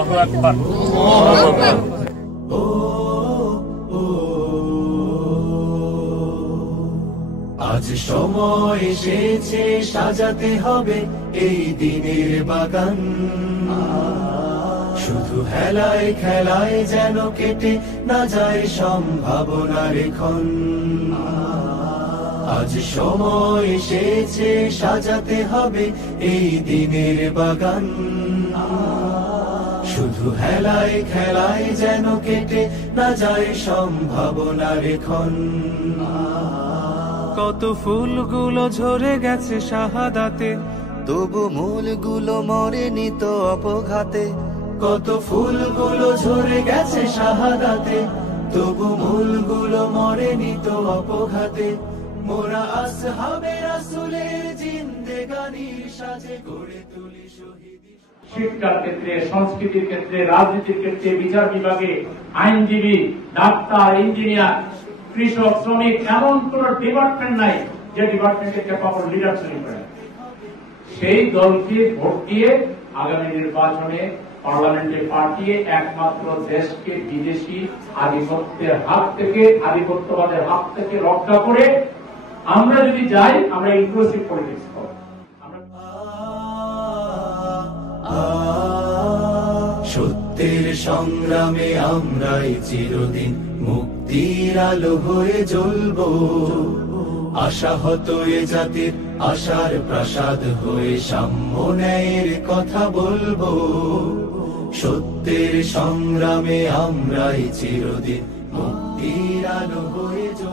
আল্লাহু আকবার। আজ সময় এসেছে সাজাতে হবে এই দিনের বাগান, শুধু হেলায় খেলায় যেন কেটে না যায় সম্ভাবনার ক্ষণ। আজ সময় এসেছে সাজাতে হবে এই দিনের বাগান, শুধু হেলায় খেলায় যেন কেটে না যায় সম্ভাবনার ক্ষণ। কত ফুলগুলো ঝরে গেছে শাহাদাতে, তবু মূলগুলো মরেনি তো অপঘাতে। কত ফুলগুলো ঝরে গেছে শাহাদাতে, তবু মূলগুলো মরেনি তো অপঘাতে। মোরা আসহাবে রাসূলের জিন্দেগানির সাজে গড়ে তুলি শহীদি। শিক্ষার ক্ষেত্রে, সংস্কৃতির ক্ষেত্রে, রাজনীতির ক্ষেত্রে, বিচার বিভাগে, আইনজীবী, ডাক্তার, ইঞ্জিনিয়ার, কৃষক, শ্রমিক, এমন কোন ডিপার্টমেন্ট নাই যে ডিপার্টমেন্টে ক্যাপাবল লিডার তৈরি করে। সেই দলকে ভোট দিয়ে আগামী নির্বাচনে পার্লামেন্টে পাঠিয়ে একমাত্র দেশকে বিদেশি আধিপত্যের হাত থেকে, আধিপত্যবাদের হাত থেকে রক্ষা করে আমরা যদি যাই, আমরা ইনক্লুসিভ পলিটিক্স করব। সত্যের সংগ্রামে আমরাই চিরদিন মুক্তির আলো হয়ে জ্বলবো। আশাহত এ জাতির আশার প্রাসাদ হয়ে সাম্য ন্যায়ের কথা বলবো। সত্যের সংগ্রামে আমরাই চিরদিন মুক্তির আলো হয়ে জ্বলবো।